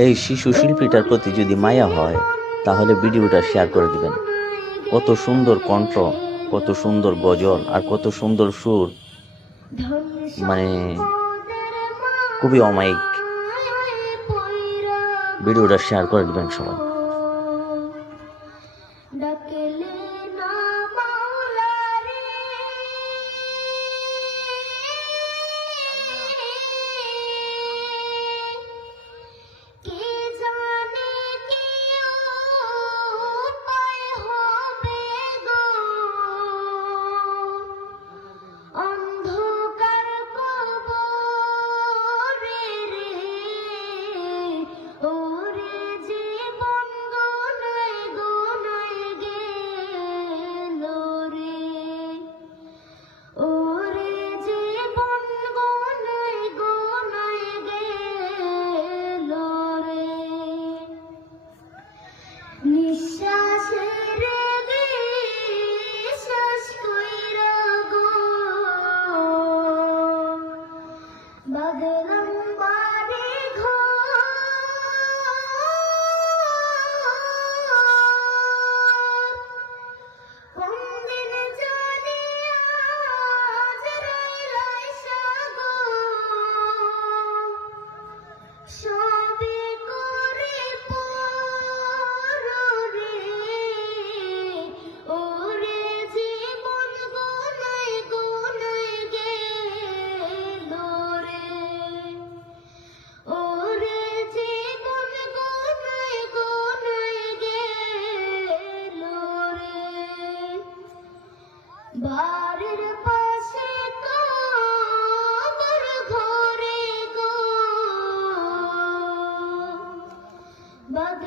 এই শিশু শিল্পীটার প্রতি যদি মায়া হয় তাহলে ভিডিওটা শেয়ার করে দিবেন। কত সুন্দর কণ্ঠ, কত সুন্দর গজল আর কত সুন্দর সুর, মানে খুবই অমায়িক। ভিডিওটা শেয়ার করে দিবেন সবাই। বাড়ির পাশে কবর ঘরে গো বাদ